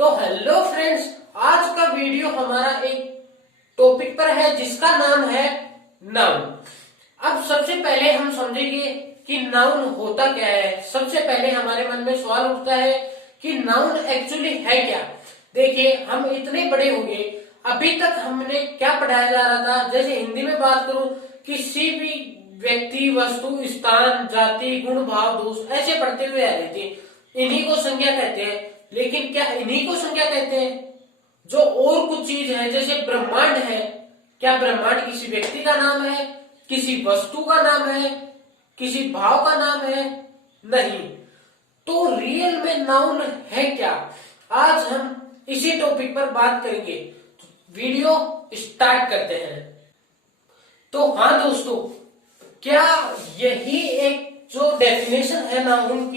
तो hello friends, आज का वीडियो हमारा एक टॉपिक पर है जिसका नाम है नाउन। अब सबसे पहले हम समझेंगे कि नाउन होता क्या है। सबसे पहले हमारे मन में सवाल उठता है कि नाउन एक्चुअली है क्या। देखिए, हम इतने बड़े हो गए, अभी तक हमने क्या पढ़ाया जा रहा था। जैसे हिंदी में बात करूं, किसी भी व्यक्ति, वस्तु, स्थान, जाति, गुण, भाव, दोष ऐसे पढ़ते हुए आ रहे थे। इन्हीं को संज्ञा कहते हैं। लेकिन क्या इन्हीं को संज्ञा कहते हैं? जो और कुछ चीज है, जैसे ब्रह्मांड है, क्या ब्रह्मांड किसी व्यक्ति का नाम है, किसी वस्तु का नाम है, किसी भाव का नाम है? नहीं। तो रियल में नाउन है क्या? आज हम इसी टॉपिक पर बात करेंगे। वीडियो स्टार्ट करते हैं। तो हाँ दोस्तों, क्या यही एक जो डेफिनेशन है नाउन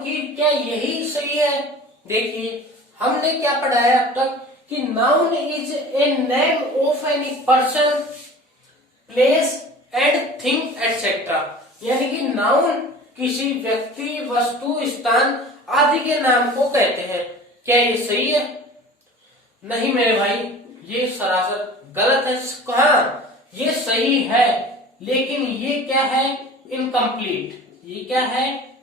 की क्या यही सही है? देखिए, हमने क्या पढ़ा है अब तक कि noun is a name of any person, place and thing etcetera. यानी कि नाउन किसी व्यक्ति, वस्तु, स्थान आदि के नाम को कहते हैं। क्या ये सही है? नहीं मेरे भाई, ये सरासर गलत है। हाँ, ये सही है, लेकिन ये क्या है? इनकम्प्लीट। ये क्या है?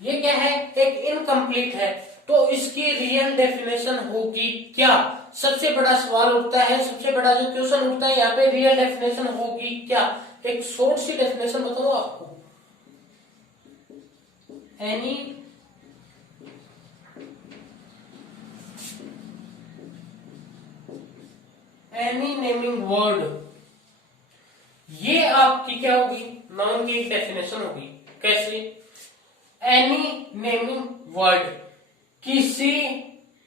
ये क्या है? एक इनकम्प्लीट है। तो इसकी रियल डेफिनेशन होगी क्या? सबसे बड़ा सवाल उठता है, सबसे बड़ा जो क्वेश्चन उठता है यहाँ पे, रियल डेफिनेशन होगी क्या? एक शॉर्ट सी डेफिनेशन बताऊं आपको। एनी नेमिंग वर्ड, ये आपकी क्या होगी? नाउन की एक डेफिनेशन होगी। कैसे? एनी नेमिंग वर्ड, किसी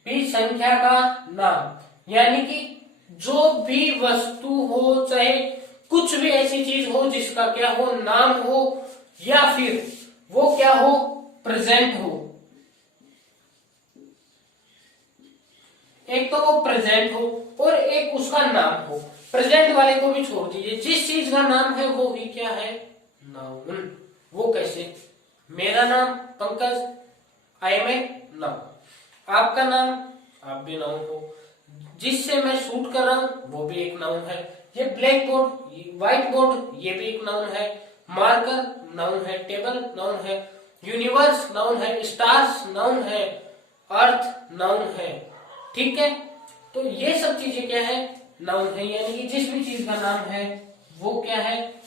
भी संख्या का नाम। यानी कि जो भी वस्तु हो, चाहे कुछ भी ऐसी चीज हो जिसका क्या हो? नाम हो, या फिर वो क्या हो? प्रेजेंट हो। एक तो वो प्रेजेंट हो और एक उसका नाम हो। प्रेजेंट वाले को भी छोड़ दीजिए, जिस चीज का नाम है वो ही क्या है? नाउन। वो कैसे? मेरा नाम Pankaj, I am a noun. आपका नाम, आप भी नाउन हो। जिससे मैं शूट कर रहा हूं वो भी एक नाउन है। ये ब्लैक बोर्ड, व्हाइट बोर्ड, ये भी एक नाउन है। मार्कर नाउन है, टेबल नाउन है, यूनिवर्स नाउन है, स्टार्स नाउन है, अर्थ नाउन है। ठीक है, तो ये सब चीजें क्या है? नाउन है। यानी कि जिस भी चीज का नाम है वो क्या है?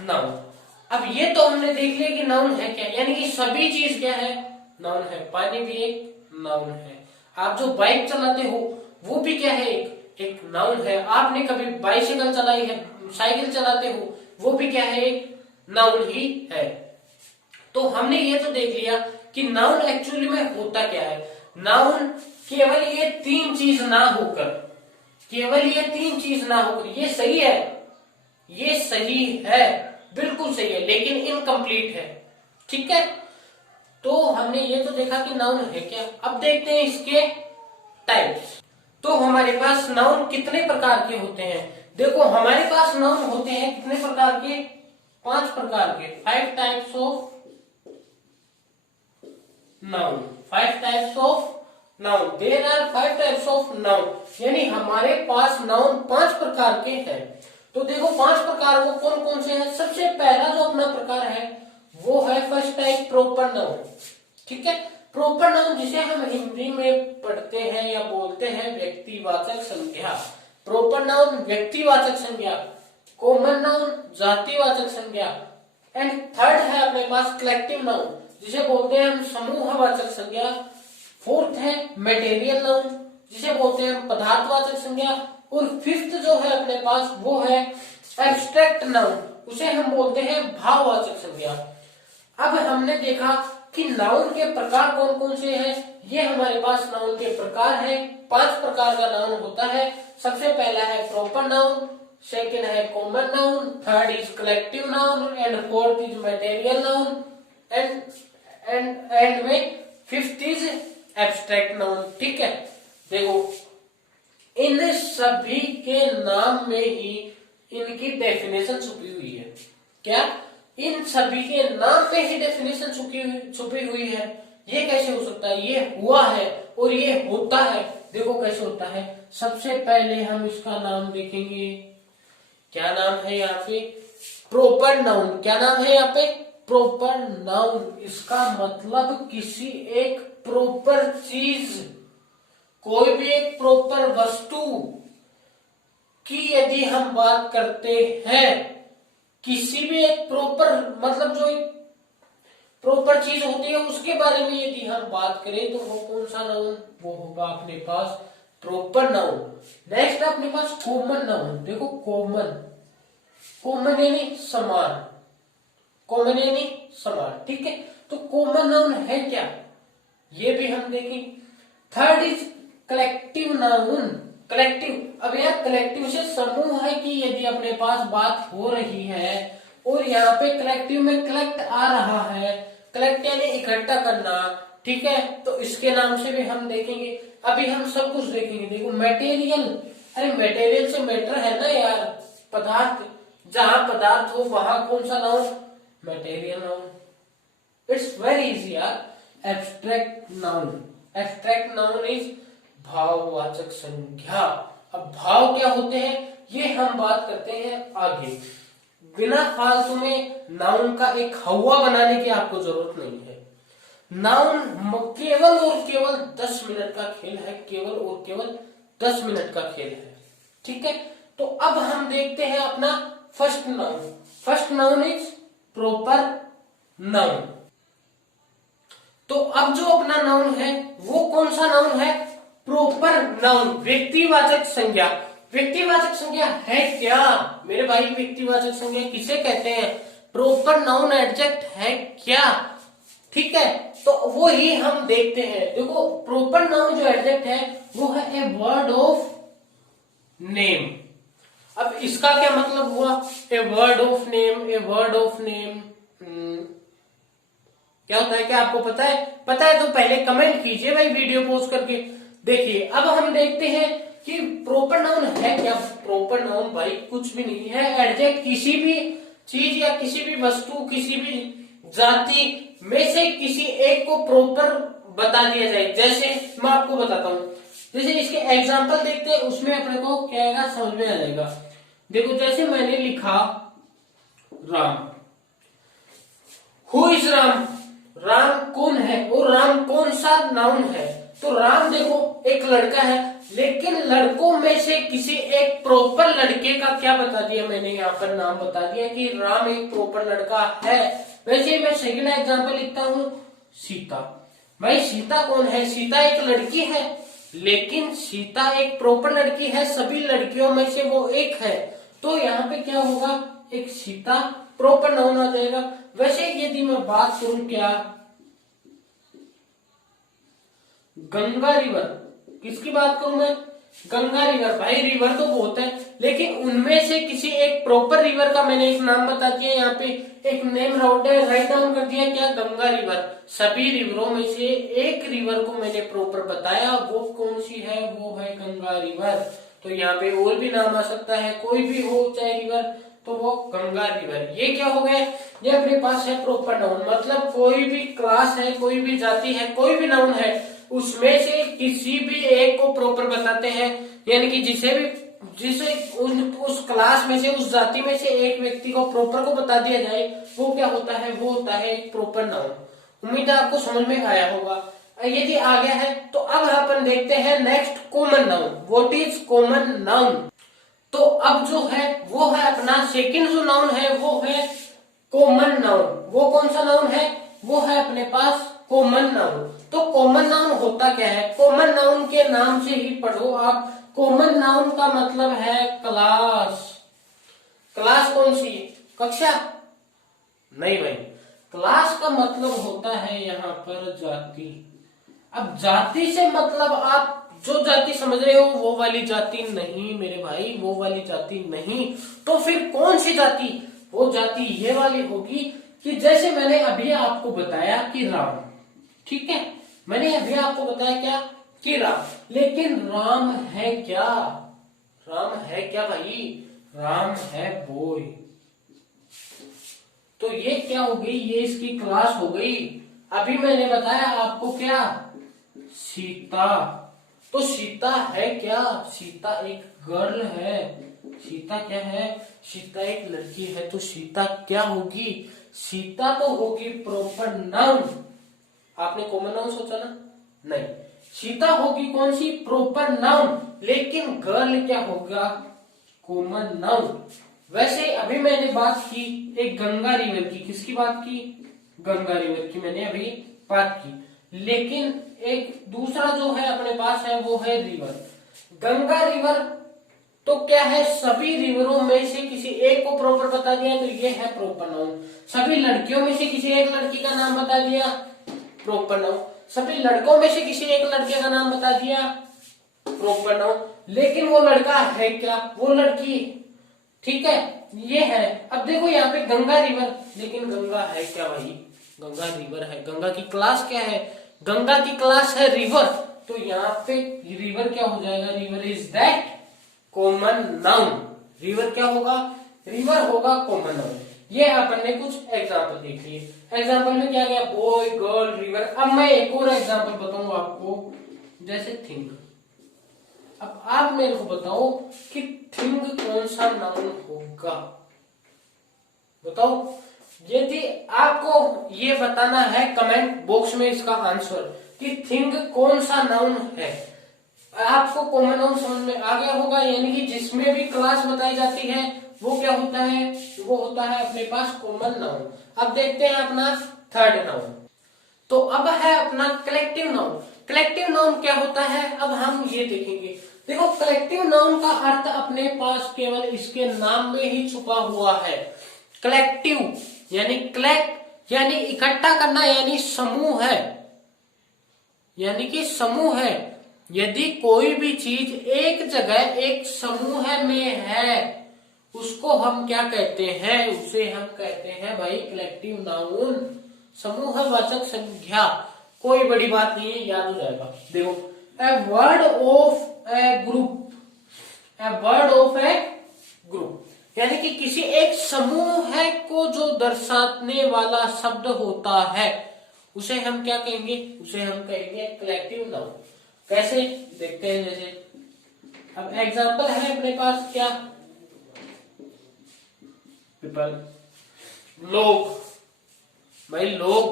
नाउन। अब ये तो हमने देख लिया कि नाउन है क्या, यानी कि सभी चीज क्या है? नाउन है। पानी भी एक नाउन है। आप जो बाइक चलाते हो वो भी क्या है? एक नाउन है। आपने कभी बाइसिकल चलाई है, साइकिल चलाते हो, वो भी क्या है? एक नाउन ही है। तो हमने ये तो देख लिया कि नाउन एक्चुअली में होता क्या है। नाउन केवल ये तीन चीज ना होकर, ये सही है, ये सही है, बिल्कुल सही है, लेकिन इनकम्प्लीट है। ठीक है, तो हमने ये तो देखा कि नाउन है क्या। अब देखते हैं इसके टाइप्स। तो हमारे पास नाउन कितने प्रकार के होते हैं? देखो, हमारे पास नाउन होते हैं कितने प्रकार के? 5 प्रकार के। 5 types of noun. 5 types of noun. There are 5 types of noun. यानी हमारे पास नाउन 5 प्रकार के हैं। तो देखो, 5 प्रकार वो कौन कौन से हैं? सबसे पहला जो अपना प्रकार है वो है फर्स्ट टाइप, प्रॉपर नाउन। ठीक है, प्रॉपर नाउन जिसे हम हिंदी में पढ़ते हैं या बोलते हैं व्यक्तिवाचक संज्ञा। प्रॉपर नाउन व्यक्तिवाचक संज्ञा, कॉमन नाउन जातिवाचक संज्ञा, एंड थर्ड है अपने पास कलेक्टिव नाउन जिसे बोलते हैं हम समूहवाचक संज्ञा। फोर्थ है मटेरियल नाउन जिसे बोलते हैं पदार्थवाचक संज्ञा। और फिफ्थ जो है अपने पास वो है एब्स्ट्रैक्ट नाउन, उसे हम बोलते हैं भाववाचक संज्ञा। अब हमने देखा कि नाउन के प्रकार कौन कौन से हैं। ये हमारे पास नाउन के प्रकार है। 5 प्रकार का नाउन होता है। सबसे पहला है प्रॉपर नाउन, सेकंड है common noun, third is collective noun, and fourth is material noun, and में फिफ्थ इज एब्स्ट्रैक्ट नाउन। ठीक है, देखो, इन सभी के नाम में ही इनकी डेफिनेशन छुपी हुई है। क्या? इन सभी के नाम में ही डेफिनेशन छुपी हुई है। ये कैसे हो सकता है? ये हुआ है और ये होता है। देखो कैसे होता है। सबसे पहले हम इसका नाम देखेंगे। क्या नाम है यहाँ पे? Proper noun. क्या नाम है यहाँ पे? Proper noun. इसका मतलब किसी एक प्रॉपर चीज, कोई भी एक प्रॉपर वस्तु की यदि हम बात करते हैं, किसी भी एक प्रॉपर मतलब जो एक प्रॉपर चीज होती है उसके बारे में यदि हम बात करें तो वो कौन सा नाउन? वो होगा अपने पास प्रॉपर नाउन। नेक्स्ट अपने पास कॉमन नाउन। देखो कॉमन, कॉमन यानी समान, कॉमन यानी समान, ठीक है। तो कॉमन नाउन है क्या, ये भी हम देखेंगे। Third is collective noun. Collective, अब यार कलेक्टिव से समूह है कि यदि अपने पास बात हो रही है और यहाँ पे कलेक्टिव में कलेक्ट आ रहा है, कलेक्ट यानी इकट्ठा करना, ठीक है। तो इसके नाम से भी हम देखेंगे। अभी हम सब कुछ देखेंगे। देखो मटेरियल, अरे मटेरियल से मैटर है ना यार, पदार्थ, जहां पदार्थ हो वहां कौन सा noun? Material noun. It's very easy यार। Abstract noun. Abstract noun is भाववाचक संज्ञा। अब भाव क्या होते हैं ये हम बात करते हैं आगे। बिना फालतू में नाउन का एक हवा बनाने की आपको जरूरत नहीं है। नाउन केवल और केवल 10 मिनट का खेल है, केवल और केवल 10 मिनट का खेल है, ठीक है। तो अब हम देखते हैं अपना first noun. First noun is proper noun. तो अब जो अपना नाउन है वो कौन सा नाउन है? प्रॉपर नाउन, व्यक्तिवाचक संज्ञा। व्यक्तिवाचक संज्ञा है क्या मेरे भाई? व्यक्तिवाचक संज्ञा किसे कहते हैं? प्रॉपर नाउन एडजेक्ट है क्या, ठीक है। तो वो ही हम देखते हैं। देखो प्रॉपर नाउन जो एडजेक्ट है वो है ए वर्ड ऑफ नेम। अब इसका क्या मतलब हुआ? A word of name, a word of name क्या होता है? क्या आपको पता है? पता है तो पहले कमेंट कीजिए भाई, वीडियो पॉज करके। देखिए अब हम देखते हैं कि प्रॉपर नाउन है क्या। प्रॉपर नाउन भाई कुछ भी नहीं है, एडजेक्ट किसी भी चीज या किसी भी वस्तु, किसी भी जाति में से किसी एक को प्रॉपर बता दिया जाए। जैसे मैं आपको बताता हूँ, जैसे इसके एग्जाम्पल देखते हैं, उसमें अपने को क्या आएगा समझ में आ जाएगा। देखो जैसे मैंने लिखा राम। Who is Ram? राम कौन है और राम कौन सा नाउन है? तो राम देखो एक लड़का है, लेकिन लड़कों में से किसी एक प्रॉपर लड़के का क्या बता दिया मैंने? यहाँ पर नाम बता दिया कि राम एक प्रॉपर लड़का है। वैसे मैं सेकंड एग्जांपल लिखता हूँ सीता। भाई सीता कौन है? सीता एक लड़की है, लेकिन सीता एक प्रॉपर लड़की है, सभी लड़कियों में से वो एक है। तो यहाँ पे क्या होगा? एक सीता प्रॉपर नाउन आ जाएगा। वैसे यदि मैं बात करूं क्या, गंगा रिवर, किसकी बात करूं मैं? गंगा रिवर। भाई रिवर तो बहुत है, लेकिन उनमें से किसी एक प्रॉपर रिवर का मैंने एक नाम बता दिया। यहाँ पे एक नेम राइट डाउन कर दिया, क्या? गंगा रिवर। सभी रिवरों में से एक रिवर को मैंने प्रॉपर बताया, वो कौन सी है? वो है गंगा रिवर। तो यहाँ पे और भी नाम आ सकता है, कोई भी हो चाहे रिवर, तो वो गंगा रिवर। ये क्या हो गया? ये अपने पास है प्रॉपर नाउन। मतलब कोई भी क्लास है, कोई भी जाति है, कोई भी नाउन है, उसमें से किसी भी एक को प्रॉपर बताते हैं। यानी कि जिसे उस क्लास में से, उस जाति में से एक व्यक्ति को प्रॉपर को बता दिया जाए, वो क्या होता है? वो होता है एक प्रॉपर नाउन। उम्मीद है आपको समझ में आया होगा। यदि आ गया है तो अब अपन देखते हैं next common noun. What is common noun? तो अब जो है वो है अपना सेकंड जो नाउन है वो है कॉमन नाउन। वो कौन सा नाउन है? वो है अपने पास कॉमन नाउन। तो कॉमन नाउन होता क्या है? कॉमन नाउन के नाम से ही पढ़ो आप। कॉमन नाउन का मतलब है क्लास। क्लास कौन सी? कक्षा? नहीं भाई, क्लास का मतलब होता है यहाँ पर जाति। अब जाति से मतलब आप जो जाति समझ रहे हो वो वाली जाति नहीं मेरे भाई, वो वाली जाति नहीं। तो फिर कौन सी जाति? वो जाति ये वाली होगी कि जैसे मैंने अभी आपको बताया कि राम, ठीक है, मैंने अभी आपको बताया क्या? कि राम। लेकिन राम है क्या? राम है क्या भाई? राम है बॉय। तो ये क्या हो गई, ये इसकी क्लास हो गई। अभी मैंने बताया आपको क्या, सीता। तो सीता है क्या, सीता एक गर्ल है, सीता क्या है, सीता एक लड़की है। तो सीता क्या होगी, सीता तो होगी प्रॉपर नाउन। आपने कॉमन नाउन सोचा ना, नहीं, सीता होगी कौन सी, प्रॉपर नाउन। लेकिन गर्ल क्या होगा, कॉमन नाउन। वैसे अभी मैंने बात की एक गंगा रिवर की, किसकी बात की, गंगा रिवर की मैंने अभी बात की। लेकिन एक दूसरा जो है अपने पास है वो है रिवर, गंगा रिवर। तो क्या है, सभी रिवरों में से किसी एक को प्रॉपर बता दिया तो ये है प्रॉपर नाउन। सभी लड़कियों में से किसी एक लड़की का नाम बता दिया, प्रॉपर नाउन। सभी लड़कों में से किसी एक लड़के का नाम बता दिया, प्रॉपर नाउन। लेकिन वो लड़का है क्या, वो लड़की, ठीक है, ये है। अब देखो यहाँ पे गंगा रिवर, लेकिन गंगा है क्या भाई, गंगा रिवर है। गंगा की क्लास क्या है, गंगा की क्लास है रिवर। तो यहाँ पे रिवर क्या हो जाएगा, river is that common noun. River क्या होगा, रिवर होगा कॉमन नाउन। ये अपन ने कुछ एग्जाम्पल देख लिए। एग्जाम्पल में क्या गया, बॉय गर्ल रिवर। अब मैं एक और एग्जाम्पल बताऊंगा आपको, जैसे थिंग। अब आप मेरे को बताओ कि थिंग कौन सा नाउन होगा, बताओ। यदि आपको ये बताना है कमेंट बॉक्स में इसका आंसर कि थिंग कौन सा नाउन है। आपको कॉमन नाउन समझ में आ गया होगा, यानी कि जिसमें भी क्लास बताई जाती है वो क्या होता है, वो होता है अपने पास कॉमन नाउन। अब देखते हैं अपना थर्ड नाउन। तो अब है अपना कलेक्टिव नाउन। कलेक्टिव नाउन क्या होता है, अब हम ये देखेंगे। देखो कलेक्टिव नाउन का अर्थ अपने पास केवल इसके नाम में ही छुपा हुआ है। कलेक्टिव यानी कलेक्ट यानी इकट्ठा करना, यानी समूह है, यानी कि समूह है। यदि कोई भी चीज एक जगह एक समूह में है उसको हम क्या कहते हैं, उसे हम कहते हैं भाई कलेक्टिव नाउन, समूहवाचक संज्ञा। कोई बड़ी बात नहीं है, याद हो जाएगा। देखो, a word of A group, a word of A group यानी कि किसी एक समूह है को जो दर्शाने वाला शब्द होता है उसे हम क्या कहेंगे, उसे हम कहेंगे कलेक्टिव नाउन। कैसे देखते हैं, जैसे अब एग्जांपल है अपने पास क्या, पीपल, लोग। भाई लोग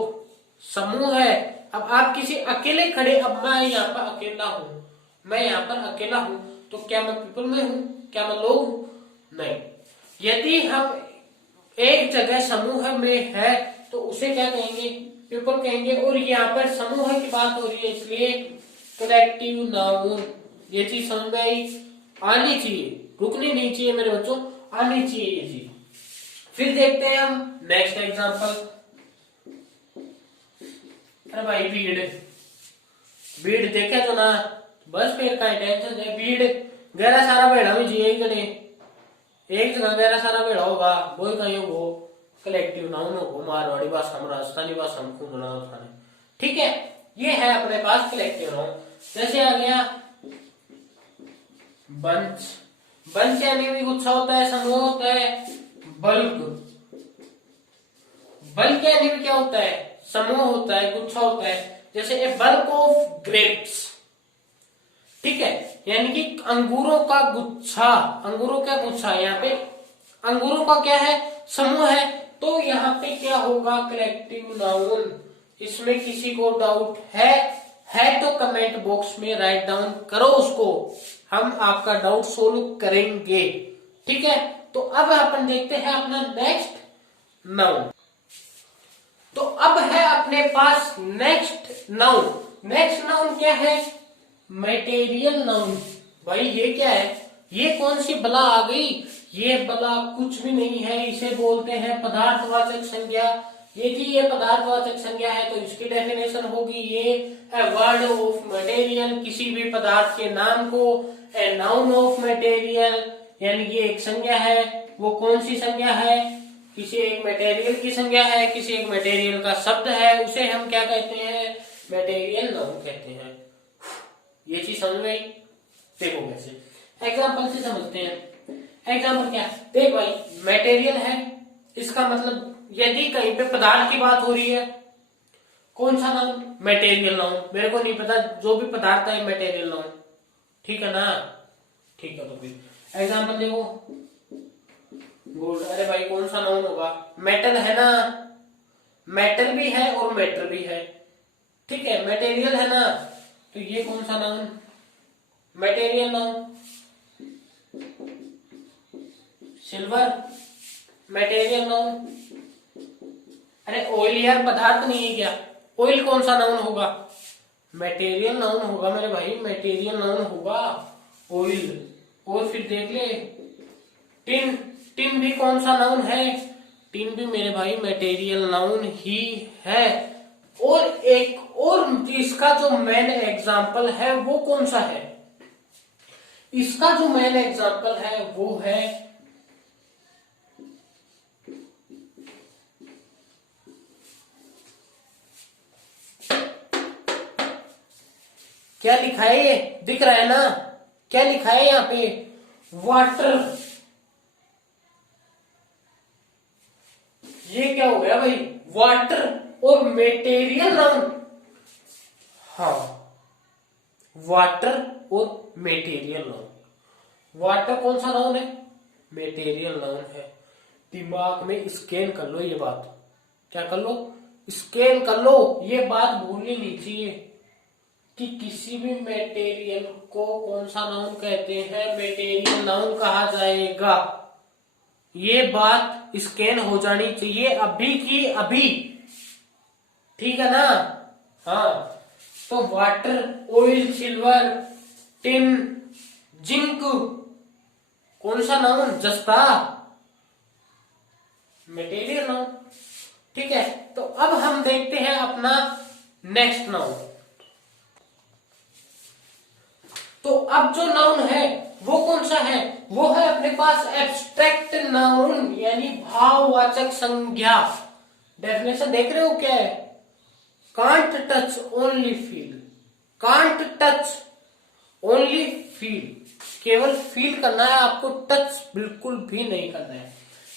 समूह है। अब आप किसी अकेले खड़े, अब मैं यहाँ पर अकेला हूं, मैं यहाँ पर अकेला हूं, तो क्या मैं पीपल में हूं, क्या मैं लोग हूं, नहीं। यदि हम एक जगह समूह में है तो उसे क्या कहेंगे, पीपल कहेंगे। और यहाँ पर समूह की बात हो रही है इसलिए कलेक्टिव नाउन। ये चीज समझ में आई, आनी चाहिए, रुकनी नहीं चाहिए मेरे बच्चों, आनी चाहिए ये चीज। फिर देखते हैं हम नेक्स्ट एग्जांपल। अरे भाई भीड़, भीड़ देखे तो ना, बस फिर का टेंशन है। भीड़ गहरा सारा भेड़ा भी चाहिए कि नहीं, एक जगह गहरा सारा भेड़ा होगा वो कहीं वो कलेक्टिव नाउन हो, मारवाड़ी भाषा में, राजस्थानी भाषा में खूब। ठीक है, ये है अपने पास कलेक्टिव नाउन। जैसे आ गया बंच। बंच यानी भी गुच्छा होता है, समूह होता है। बल्क, बल्क यानी भी क्या होता है, समूह होता है, गुच्छा होता है। जैसे ए बल्क ऑफ ग्रेप्स, ठीक है, यानी कि अंगूरों का गुच्छा। अंगूरों का गुच्छा, यहाँ पे अंगूरों का क्या है, समूह है। तो यहाँ पे क्या होगा, कलेक्टिव नाउन। इसमें किसी को डाउट है तो कमेंट बॉक्स में राइट डाउन करो उसको, हम आपका डाउट सोल्व करेंगे। ठीक है, तो अब अपन देखते हैं अपना नेक्स्ट नाउन। तो अब है अपने पास नेक्स्ट नाउन। नेक्स्ट नाउन क्या है, मटेरियल नाउन। भाई ये क्या है, ये कौन सी बला आ गई, ये बला कुछ भी नहीं है, इसे बोलते हैं पदार्थवाचक संज्ञा। यदि ये पदार्थवाचक संज्ञा है तो इसकी डेफिनेशन होगी ये ए वर्ड ऑफ मटेरियल, किसी भी पदार्थ के नाम को ए नाउन ऑफ मटेरियल, यानी कि एक संज्ञा है। वो कौन सी संज्ञा है, किसी एक मटेरियल की संज्ञा है, किसी एक मटेरियल का शब्द है, उसे हम क्या कहते हैं, मटेरियल नाउन कहते हैं। ये चीज समझ में आई। देखो कैसे एग्जाम्पल से समझते हैं। एग्जाम्पल क्या, देख भाई मटेरियल है, इसका मतलब यदि कहीं पे पदार्थ की बात हो रही है, कौन सा नाउन? Material noun. मेरे को नहीं पता, जो भी पदार्थ है मटेरियल नाउन, ठीक है ना? ठीक है, तो फिर एग्जाम्पल देखो, गोल्ड। अरे भाई कौन सा नाउन होगा? मेटल है ना, मेटल भी है और मेटर भी है, ठीक है, मटेरियल है ना, तो ये कौन सा noun? Material noun. Silver, material noun. अरे ऑयल यार पदार्थ नहीं है क्या? ऑयल कौन सा नाउन होगा? मटेरियल नाउन होगा मेरे भाई, मटेरियल नाउन होगा ऑयल। और फिर देख ले, टिन, टिन भी कौन सा नाउन है? टिन भी मेरे भाई मटेरियल नाउन ही है। और एक और इसका जो मेन एग्जाम्पल है वो कौन सा है? इसका जो मेन एग्जाम्पल है वो है क्या लिखा है? ये दिख रहा है ना, क्या लिखा है यहाँ पे? वाटर। ये क्या हो गया भाई? वाटर और मटेरियल नाउन। हाँ, वाटर और मटेरियल नाउन। वाटर कौन सा नाउन है? मटेरियल नाउन है। दिमाग में स्कैन कर लो ये बात। क्या कर लो? स्कैन कर लो। ये बात भूलनी नहीं चाहिए कि किसी भी मटेरियल को कौन सा नाउन कहते हैं? मटेरियल नाउन कहा जाएगा। ये बात स्कैन हो जानी चाहिए अभी की अभी, ठीक है ना? हाँ, तो water, oil, silver, tin, zinc, कौन सा नाउन? जस्ता, मटेरियल नाउन, ठीक है। तो अब हम देखते हैं अपना नेक्स्ट नाउन। तो अब जो नाउन है वो कौन सा है? वो है अपने पास एब्स्ट्रैक्ट नाउन, यानी भाववाचक संज्ञा। डेफिनेशन देख रहे हो क्या है? Can't touch only feel, can't touch only feel, केवल फील करना है आपको, टच बिल्कुल भी नहीं करना है।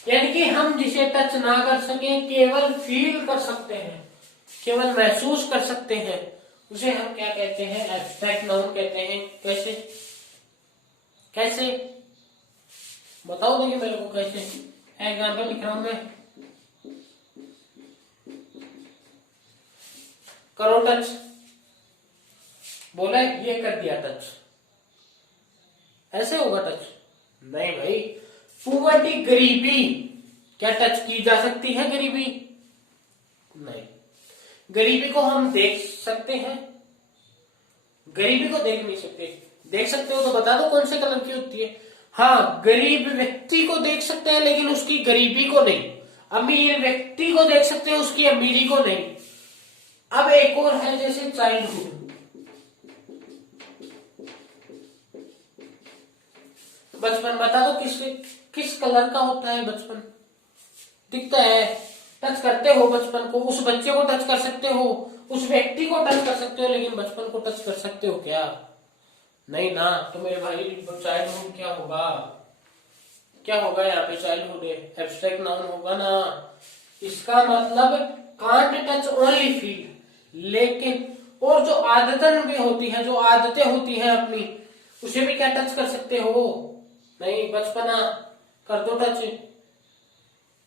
यानी कि हम जिसे टच ना कर सके, केवल फील कर सकते हैं, केवल महसूस कर सकते हैं, उसे हम क्या कहते हैं? एब्स्ट्रैक्ट नाउन कहते हैं। कैसे? कैसे बताओ देखिए मेरे को, कैसे? एग्जाम्पल लिख रहा हूं मैं, करो टच, बोला ये कर दिया टच, ऐसे होगा टच? नहीं भाई। पुअर्टी, गरीबी, क्या टच की जा सकती है गरीबी? नहीं। गरीबी को हम देख सकते हैं? गरीबी को देख नहीं सकते। देख सकते हो तो बता दो कौन से कलर की होती है? हाँ, गरीब व्यक्ति को देख सकते हैं लेकिन उसकी गरीबी को नहीं। अमीर व्यक्ति को देख सकते हैं, उसकी अमीरी को नहीं। अब एक और है जैसे चाइल्डहुड। बचपन बता दो किस कलर का होता है बचपन? दिखता है, टच करते हो बचपन को, उस बच्चे को टच कर सकते हो, उस व्यक्ति को टच कर सकते हो, लेकिन बचपन को टच कर सकते हो क्या? नहीं ना। तो मेरे भाई चाइल्डहुड क्या होगा? क्या होगा यहाँ पे? चाइल्डहुड एब्स्ट्रैक्ट नाउन होगा ना। इसका मतलब कांट टच ओनली फील, लेकिन और जो आदतन भी होती है, जो आदतें होती हैं अपनी, उसे भी क्या टच कर सकते हो? नहीं। बचपना कर दो टच,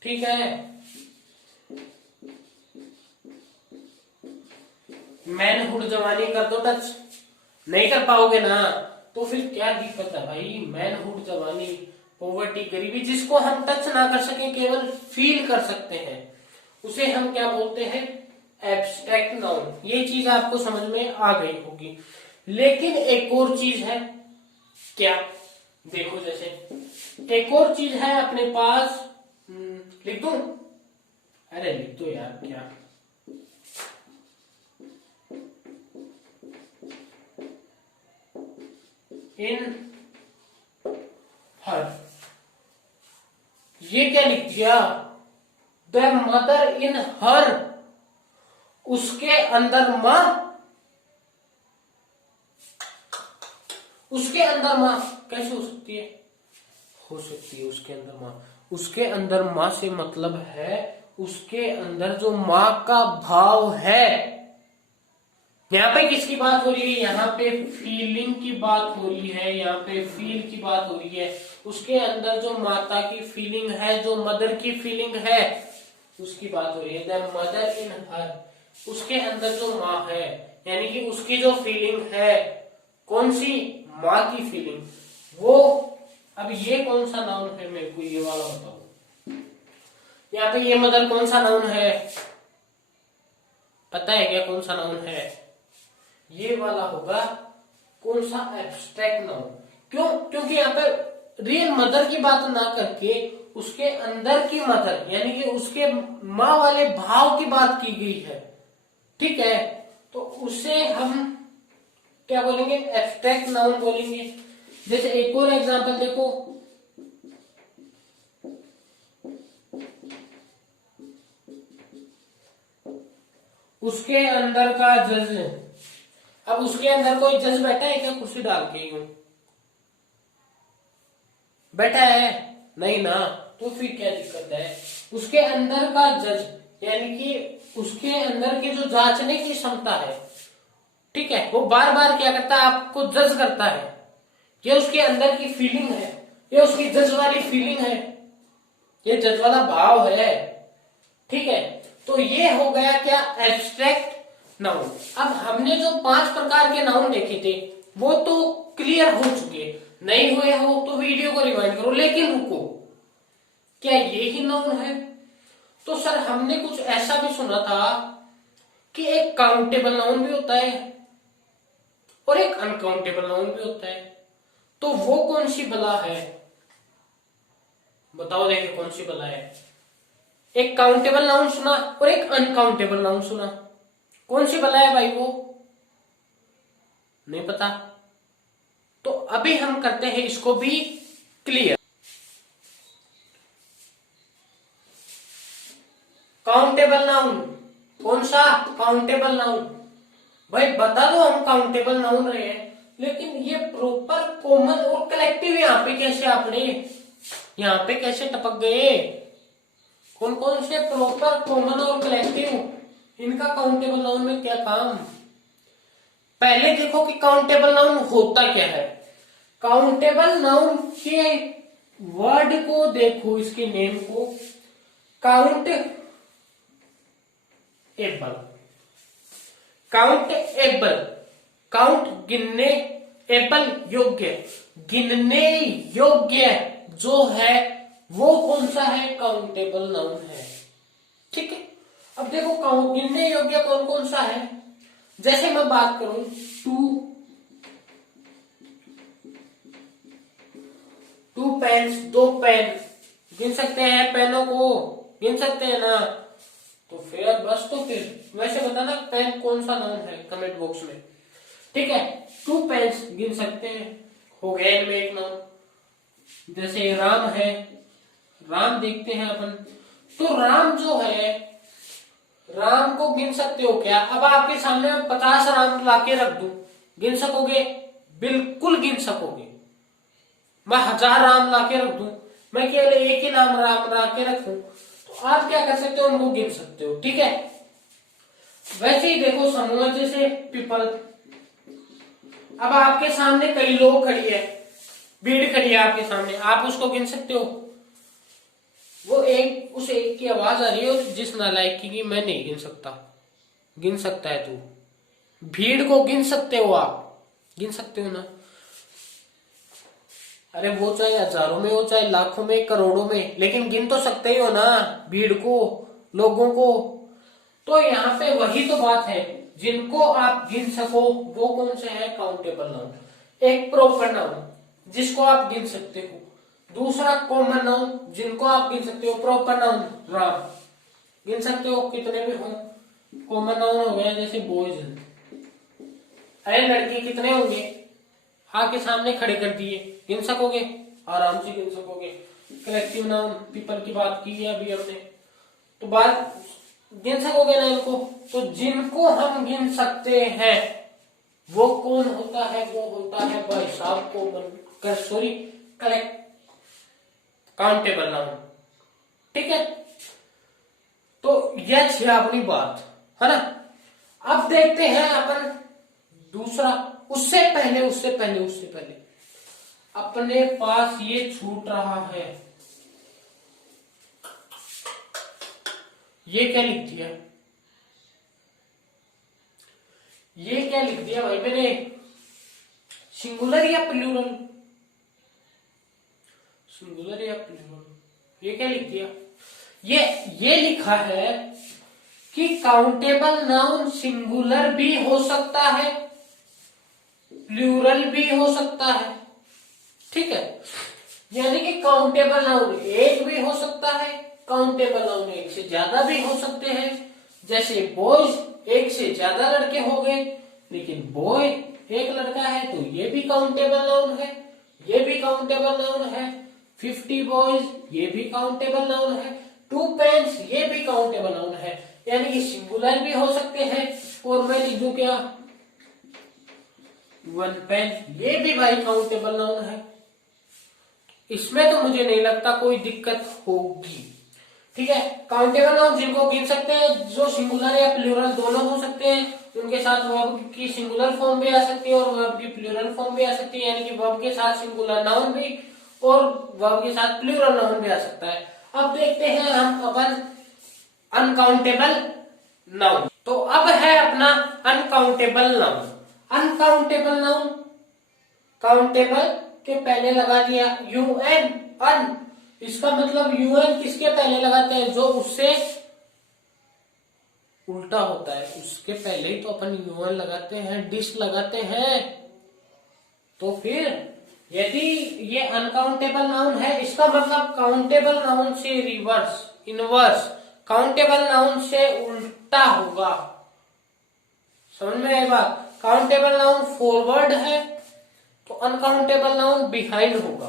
ठीक है। मैनहुड, जवानी कर दो टच, नहीं कर पाओगे ना। तो फिर क्या दिक्कत है भाई? मैनहुड, जवानी, पॉवर्टी, गरीबी, जिसको हम टच ना कर सके, केवल फील कर सकते हैं, उसे हम क्या बोलते हैं? Abstract noun. ये चीज आपको समझ में आ गई होगी। लेकिन एक और चीज है, क्या? देखो, जैसे एक और चीज है अपने पास, लिख दूं? अरे लिख दो यार, क्या? इन हर, ये क्या लिख दिया? द मदर इन हर, उसके अंदर मां, उसके अंदर मां कैसे हो सकती है? हो सकती है उसके अंदर मां। उसके अंदर मां से मतलब है उसके अंदर जो माँ का भाव है। यहाँ पे किसकी बात हो रही है? यहाँ पे फीलिंग की बात हो रही है, यहाँ पे फील की बात हो रही है। उसके अंदर जो माता की फीलिंग है, जो मदर की फीलिंग है, उसकी बात हो रही है। द मदर इन हर, उसके अंदर जो माँ है, यानी कि उसकी जो फीलिंग है, कौन सी? माँ की फीलिंग। वो अब ये कौन सा नाउन है? मेरे को ये वाला बताओ। यहाँ पे ये मदर कौन सा नाउन है? पता है क्या कौन सा नाउन है? ये वाला होगा कौन सा? Abstract noun. क्यों? क्योंकि यहाँ पे रियल मदर की बात ना करके उसके अंदर की मदर, यानी कि उसके माँ वाले भाव की बात की गई है। ठीक है, तो उसे हम क्या बोलेंगे? एब्स्ट्रैक्ट नाउन बोलेंगे। जैसे एक और एग्जांपल देखो, उसके अंदर का जज। अब उसके अंदर कोई जज बैठा है क्या? कुर्सी डाल के यूं बैठा है? नहीं ना, तो फिर क्या दिक्कत है? उसके अंदर का जज, यानी कि उसके अंदर की जो जांचने की क्षमता है, ठीक है, वो बार बार क्या करता है? आपको जज करता है। ये उसके अंदर की फीलिंग है, ये उसकी जज वाली फीलिंग है, ये जज वाला भाव है। ठीक है, तो ये हो गया क्या? Abstract noun. अब हमने जो 5 प्रकार के नाउन देखे थे वो तो क्लियर हो चुके। नहीं हुए हो तो वीडियो को रिवाइंड करो। लेकिन रुको, क्या ये ही नाउन है? तो सर हमने कुछ ऐसा भी सुना था कि एक काउंटेबल नाउन भी होता है और एक अनकाउंटेबल नाउन भी होता है। तो वो कौन सी बला है? बताओ, देखिए कौन सी बला है? एक काउंटेबल नाउन सुना और एक अनकाउंटेबल नाउन सुना, कौन सी बला है भाई? वो नहीं पता। तो अभी हम करते हैं इसको भी क्लियर। काउंटेबल नाउन कौन सा? Countable noun. भाई बता दो, हम काउंटेबल नाउन रहे हैं, लेकिन ये प्रॉपर कॉमन और कलेक्टिव यहाँ पे कैसे? आपने यहाँ पे कैसे टपक गए? कौन कौन से प्रॉपर, कॉमन और कलेक्टिव? इनका काउंटेबल नाउन में क्या काम? पहले देखो कि काउंटेबल नाउन होता क्या है। काउंटेबल नाउन के वर्ड को देखो, इसके नेम को। Count able, count able, count गिनने, एबल योग्य, गिनने योग्य जो है वो कौन सा है? काउंटेबल नाउन है। ठीक है, अब देखो काउंट गिनने योग्य कौन कौन सा है। जैसे मैं बात करूं, 2 पेन्स, 2 पेन गिन सकते हैं, पेनों को गिन सकते हैं ना? तो फिर बस, तो फिर वैसे बताना पेन कौन सा नाउन है कमेंट बॉक्स में। ठीक है, 2 पेन्स गिन सकते हैं, हो गया इनमें एक नाउन। जैसे राम है, राम देखते हैं अपन, तो राम जो है, राम को गिन सकते हो क्या? अब आपके सामने मैं 50 राम लाके रख दूं, गिन सकोगे? बिल्कुल गिन सकोगे। मैं 1000 राम लाके रख दूं, मैं केवल एक ही नाम राम लाके रखूं, तो आप क्या कर सकते हो? उनको गिन सकते हो। ठीक है, वैसे ही देखो समूह, जैसे पीपल। अब आपके सामने कई लोग खड़ी है, भीड़ खड़ी है आपके सामने, आप उसको गिन सकते हो? वो एक, उस एक की आवाज आ रही है, और जिस नालायक की मैं नहीं गिन सकता। गिन सकता है तू। भीड़ को गिन सकते हो आप? गिन सकते हो ना? अरे वो चाहे हजारों में हो, चाहे लाखों में, करोड़ों में, लेकिन गिन तो सकते ही हो ना भीड़ को, लोगों को। तो यहाँ पे वही तो बात है, जिनको आप गिन सको वो कौन से है? Countable noun. एक प्रॉपर नाउन जिसको आप गिन सकते हो, दूसरा कॉमन नाउन जिनको आप गिन सकते हो। प्रॉपर नाउन राम गिन सकते हो, कितने भी हो। कॉमन नाउन हो गया जैसे बॉयज, अरे लड़के कितने होंगे? हाँ के सामने खड़े कर दिए, गिन सकोगे? आराम से गिन सकोगे। कलेक्टिव नाउन पीपल की बात की है अभी हमने, तो बात गिन सकोगे ना इनको? तो जिनको हम गिन सकते हैं वो कौन होता है? वो होता है भाई साहब को सॉरी कलेक्ट काउंटेबल नाउन। ठीक है, तो यह है अपनी बात, है ना। अब देखते हैं अपन दूसरा। उससे पहले अपने पास ये छूट रहा है, ये क्या लिख दिया, ये क्या लिख दिया भाई मैंने, सिंगुलर या प्लूरल, सिंगुलर या प्लूरल, ये क्या लिख दिया, ये लिखा है कि काउंटेबल नाउन सिंगुलर भी हो सकता है, प्लूरल भी हो सकता है, ठीक है। यानी कि काउंटेबल नाउन एक भी हो सकता है, काउंटेबल नाउन एक से ज्यादा भी हो सकते हैं। जैसे बॉयज एक से ज्यादा लड़के हो गए, लेकिन बॉय एक लड़का है तो ये भी काउंटेबल नाउन है, ये भी काउंटेबल नाउन है। 50 बॉयज ये भी काउंटेबल नाउन है। 2 पेन्स ये भी काउंटेबल नाउन है, यानी कि सिंगुलर भी हो सकते हैं। और मैं लिख दूं क्या, 1 पेन, ये भी भाई काउंटेबल नाउन है। इसमें तो मुझे नहीं लगता कोई दिक्कत होगी, ठीक है। काउंटेबल नाउन जिनको गिन सकते हैं, जो सिंगुलर या प्लूरल दोनों हो सकते हैं, उनके साथ वर्ब की सिंगुलर फॉर्म भी आ सकती है और वर्ब की प्लूरल फॉर्म भी आ सकती है, यानी कि वर्ब के साथ सिंगुलर नाउन भी और वर्ब के साथ प्लूरल नाउन भी आ सकता है। अब देखते हैं हम अपन अनकाउंटेबल नाउन। तो अब है अपना uncountable noun. Uncountable noun, countable के पहले लगा दिया यूएन, अन, इसका मतलब यूएन किसके पहले लगाते हैं, जो उससे उल्टा होता है उसके पहले ही तो अपन यूएन लगाते हैं, डिस लगाते हैं। तो फिर यदि ये अनकाउंटेबल नाउन है, इसका मतलब काउंटेबल नाउन से रिवर्स, इनवर्स, काउंटेबल नाउन से उल्टा होगा। समझ में आई बात। काउंटेबल नाउन फॉरवर्ड है तो अनकाउंटेबल नाउन बिहाइंड होगा,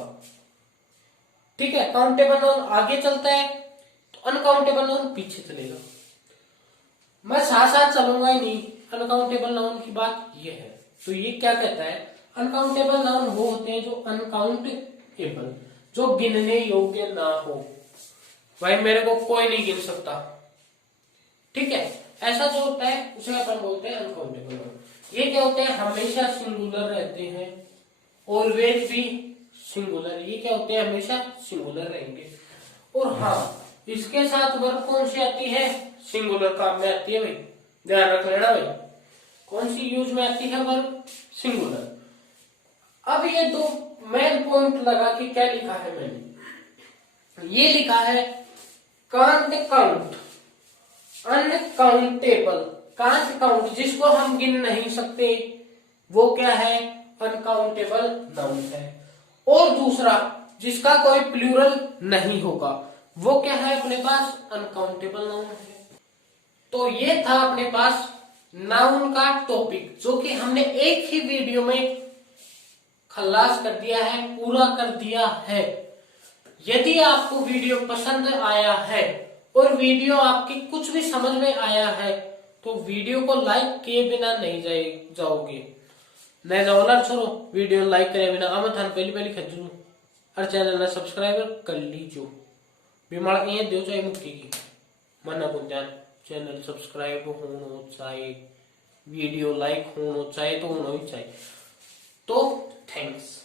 ठीक है। काउंटेबल नाउन आगे चलता है तो अनकाउंटेबल नाउन पीछे चलेगा। मैं साथ साथ चलूंगा ही नहीं, अनकाउंटेबल नाउन की बात ये है। तो ये क्या कहता है, अनकाउंटेबल नाउन वो होते हैं जो अनकाउंटेबल, जो गिनने योग्य ना हो। भाई मेरे को कोई नहीं गिन सकता, ठीक है। ऐसा जो होता है उसे अपन बोलते हैं अनकाउंटेबल नाउन। ये क्या होते हैं, हमेशा सिंगुलर रहते हैं, ऑलवेज भी सिंगुलर, ये क्या होते हैं, हमेशा सिंगुलर रहेंगे। और हाँ, इसके साथ वर्ब कौन सी आती है, सिंगुलर काम में आती है भाई, ध्यान रख लेना भाई। कौन सी यूज में आती है वर्ब, सिंगुलर। अब ये दो मेन पॉइंट लगा कि क्या लिखा है मैंने, ये लिखा है can't count, uncountable, can't count जिसको हम गिन नहीं सकते, वो क्या है, अनकाउंटेबल नाउन है। और दूसरा जिसका कोई प्लूरल नहीं होगा, वो क्या है अपने पास, अनकाउंटेबल नाउन है। तो ये था अपने पास नाउन का टॉपिक, जो कि हमने एक ही वीडियो में खल्लास कर दिया है, पूरा कर दिया है। यदि आपको वीडियो पसंद आया है और वीडियो आपकी कुछ भी समझ में आया है, तो वीडियो को लाइक किए बिना नहीं जाओगे। नहीं जाओ छोड़ो, वीडियो लाइक करे बिना आम थान पहली खजू और चैनल ने सब्सक्राइब कर लीजो। बीमार ये दो चाहे मुक्की की मना को ध्यान, चैनल सब्सक्राइब होना चाहिए, वीडियो लाइक होना चाहिए, तो होना ही चाहिए। तो थैंक्स।